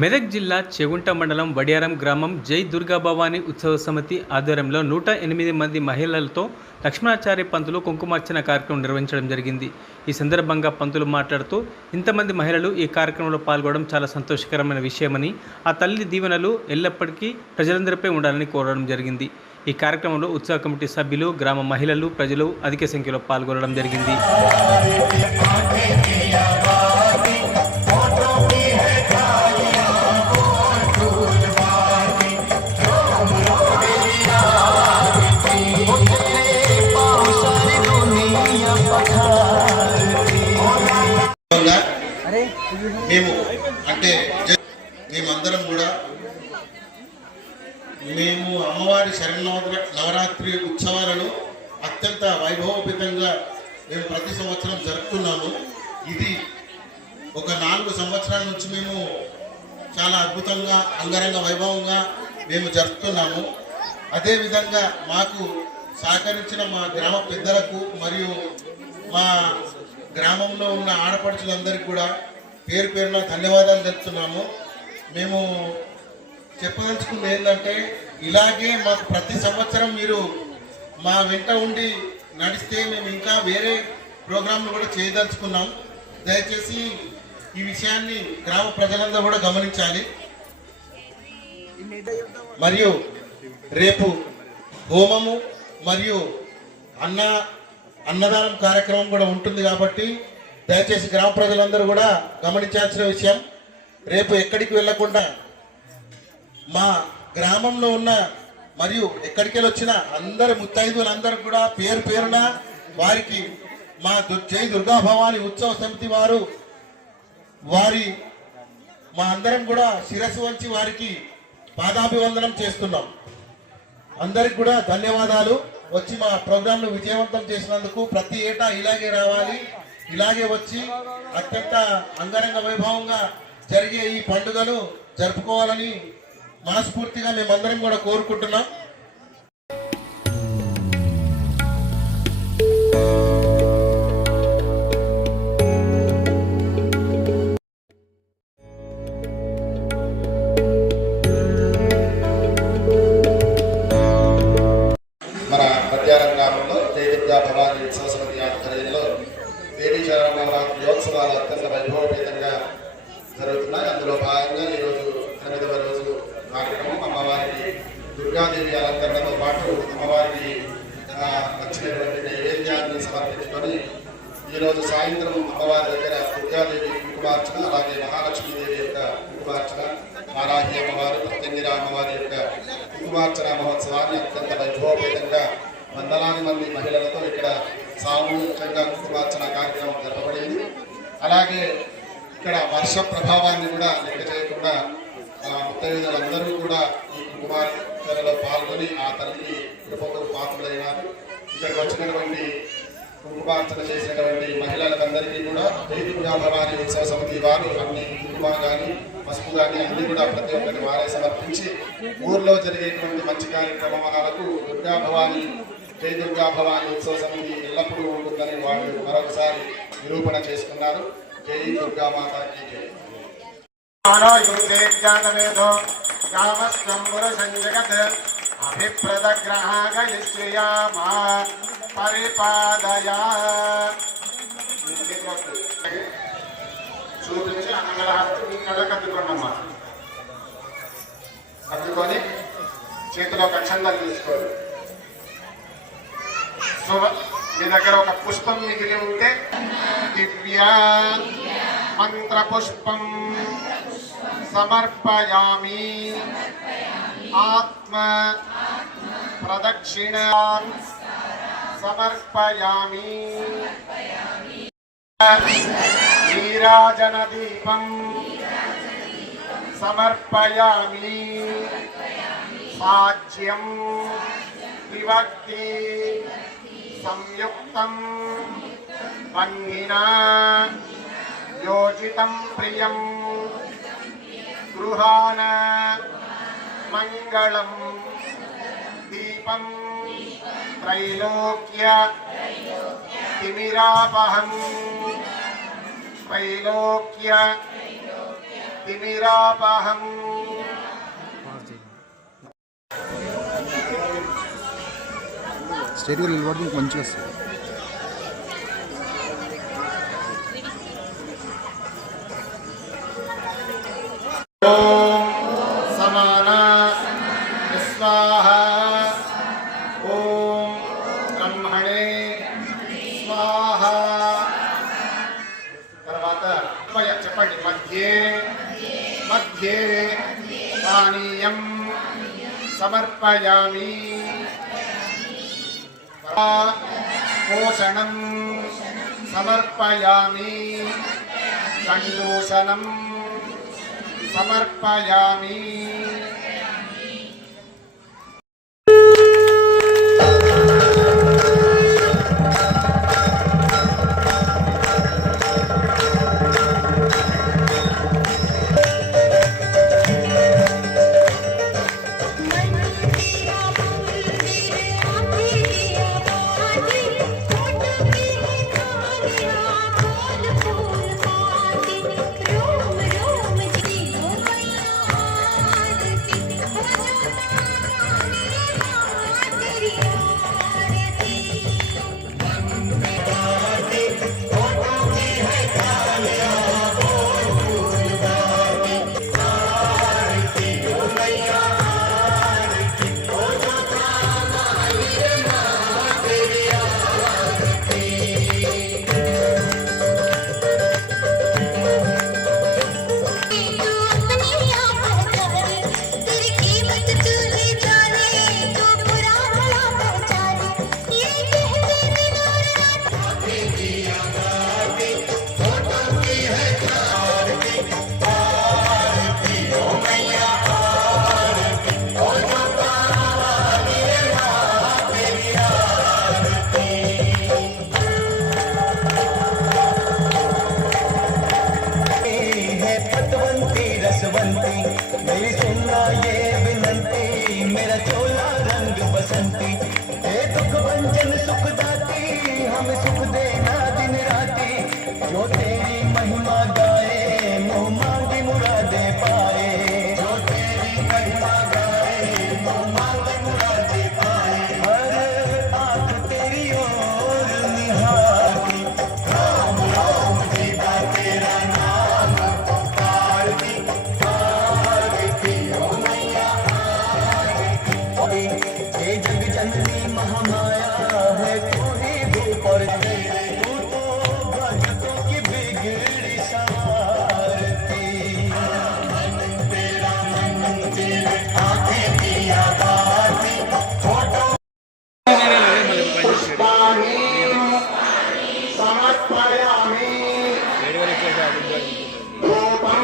మెదక్ జిల్లా చెగుంట మండలం వడియారం గ్రామం జై దుర్గాభవాని ఉత్సవ సమితి ఆధ్వర్యంలో 108 మంది మహిళలతో లక్ష్మణాచార్య పంతులు కుంకుమార్చన కార్యక్రమం నిర్వహించడం జరిగింది. ఈ సందర్భంగా పంతులు మాట్లాడుతూ ఇంతమంది మహిళలు ఈ కార్యక్రమంలో పాల్గొనడం చాలా సంతోషకరమైన విషయమని, ఆ తల్లి దీవెనలు ఎల్లప్పటికీ ప్రజలందరిపై ఉండాలని కోరడం జరిగింది. ఈ కార్యక్రమంలో ఉత్సవ కమిటీ సభ్యులు, గ్రామ మహిళలు, ప్రజలు అధిక సంఖ్యలో పాల్గొనడం జరిగింది. మేమందరం కూడా అమ్మవారి నవరాత్రి ఉత్సవాలను అత్యంత వైభవోపేతంగా మేము ప్రతి సంవత్సరం జరుపుతున్నాము. ఇది ఒక 4 సంవత్సరాల నుంచి మేము చాలా అద్భుతంగా, అంగరంగ వైభవంగా మేము జరుపుతున్నాము. అదేవిధంగా మాకు సహకరించిన మా గ్రామ పెద్దలకు మరియు మా గ్రామంలో ఉన్న ఆడపడుచులందరికీ కూడా పేరు పేరున ధన్యవాదాలు తెలుపుతున్నాము. మేము చెప్పదలుచుకుంది ఏంటంటే, ఇలాగే మాకు ప్రతి సంవత్సరం మీరు మా వెంట ఉండి నడిస్తే మేము ఇంకా వేరే ప్రోగ్రాంలు కూడా చేయదలుచుకున్నాం. దయచేసి ఈ విషయాన్ని గ్రామ ప్రజలందరూ కూడా గమనించాలి. మరియు రేపు హోమము మరియు అన్నదానం కార్యక్రమం కూడా ఉంటుంది కాబట్టి దయచేసి గ్రామ ప్రజలందరూ కూడా గమనించాల్సిన విషయం. రేపు ఎక్కడికి వెళ్లకుండా మా గ్రామంలో ఉన్న మరియు ఎక్కడికి వచ్చిన అందరి ముత్తైదువులందరూ కూడా పేరు పేరున వారికి మా జై దుర్గా భవాని ఉత్సవ సమితి మా అందరం కూడా శిరస్సు వంచి వారికి పాదాభివందనం చేస్తున్నాం. అందరికి కూడా ధన్యవాదాలు. వచ్చి మా ప్రోగ్రాంను విజయవంతం చేసినందుకు. ప్రతి ఏటా ఇలాగే రావాలి, ఇలాగే వచ్చి అత్యంత అంగరంగ వైభవంగా జరిగే ఈ పండుగను జరుపుకోవాలని మనస్ఫూర్తిగా మేమందరం కూడా కోరుకుంటున్నాం. మన వడియారం గ్రామంలో జై దుర్గా భవాని ఉత్సవ సమితి ఆధ్వర్యంలో దేవీ నవరాత్రోత్సవాలు అత్యంత వైభవపేతంగా జరుగుతున్నాయి. అందులో భాగంగా ఈరోజు 8వ రోజు కార్యక్రమం అమ్మవారికి దుర్గాదేవి అలంకరణతో పాటు అమ్మవారికి వచ్చినటువంటి నైవేద్యాన్ని సమర్పించుకొని ఈరోజు సాయంత్రం అమ్మవారి దగ్గర దుర్గాదేవి కుంకుమార్చన, అలాగే మహాలక్ష్మీదేవి యొక్క కుంకుమార్చన, మారాహి అమ్మవారు, ప్రత్యంగిరా అమ్మవారి యొక్క కుంకుమార్చన మహోత్సవాన్ని అత్యంత వైభవపేతంగా వందలాది మంది మహిళలతో ఇక్కడ సామూహికంగా కుంకుమార్చన కార్యక్రమం జరపబడింది. అలాగే ఇక్కడ వర్ష ప్రభావాన్ని కూడా లెక్క చేయకుండా ముత్తైదులందరూ కూడా ఈ కుంకుమార్చనలో పాల్గొని ఆ తల్లికి కృపకు పాత్రులైనారు. ఇక్కడికి వచ్చినటువంటి కుంకుమార్చన చేసినటువంటి మహిళలందరికీ కూడా జై దుర్గా భవాని ఉత్సవ సమితి వారు అన్ని కుంకుమ కానీ పసుపు కానీ అన్ని కూడా ప్రతి ఒక్కరి వారే సమర్పించి ఊర్లో జరిగేటువంటి మంచి కార్యక్రమాలకు దుర్గా భవాని జై దుర్గా భవాని ఉత్సవ సమితి ఎల్లప్పుడూ ఉంటుందని వాళ్ళు మరొకసారి నిరూపణ చేసుకున్నారు. జై దుర్గా మాతాకి జై. చూపించి కద్దుకోండమ్మా. కద్దుకొని చేతిలో ఒక చందం తీసుకోండి. మీ దగ్గర ఒక పుష్పం మిగిలి ఉంటే దివ్య మంత్ర పుష్పం సమర్పయామి. ఆత్మ ప్రదక్షిణ సమర్పయామి. నీరాజన దీపం సమర్పయామి. సాజ్యం విభక్తి సంయుక్తం వంగినా యోజితం ప్రియం గృహాన మంగళం దీపం त्रैलोक्य तिमिरापहं त्रैलोक्य तिमिरापहम् స్ట్రైట్గా నిలబడి మీకు మంచిగా వస్తుంది. సమాన స్వాహ ఓం బ్రహ్మణే స్వాహ. తర్వాత చెప్పండి. మధ్యే మధ్యే పానీయం సమర్పయామి. పోషణం సమర్పయామి. కండూషణం సమర్పయామి. मेरी सुनना ये विनंती, मेरा चोला रंग बसंती, हे दुख भंजन सुख दाती, हमें सुख देना दिन राती, जो तेरी महिमा गाए मुँह मांगी मुरादे पाए, जो तेरी महिमा गाए मुँह मांगी मुरादे पाए, हर आँख तेरी ओर निहारती, राम राम जीता तेरा नाम पुकारती, हे जग जननी महामाया है तू ही धूप और तेरे, तू तो भक्तों की बिगड़ी संवारती, तेरा मंदिर आंखें दिया बाती, फोटो पुष्पाणि समर्पयामि, धूपं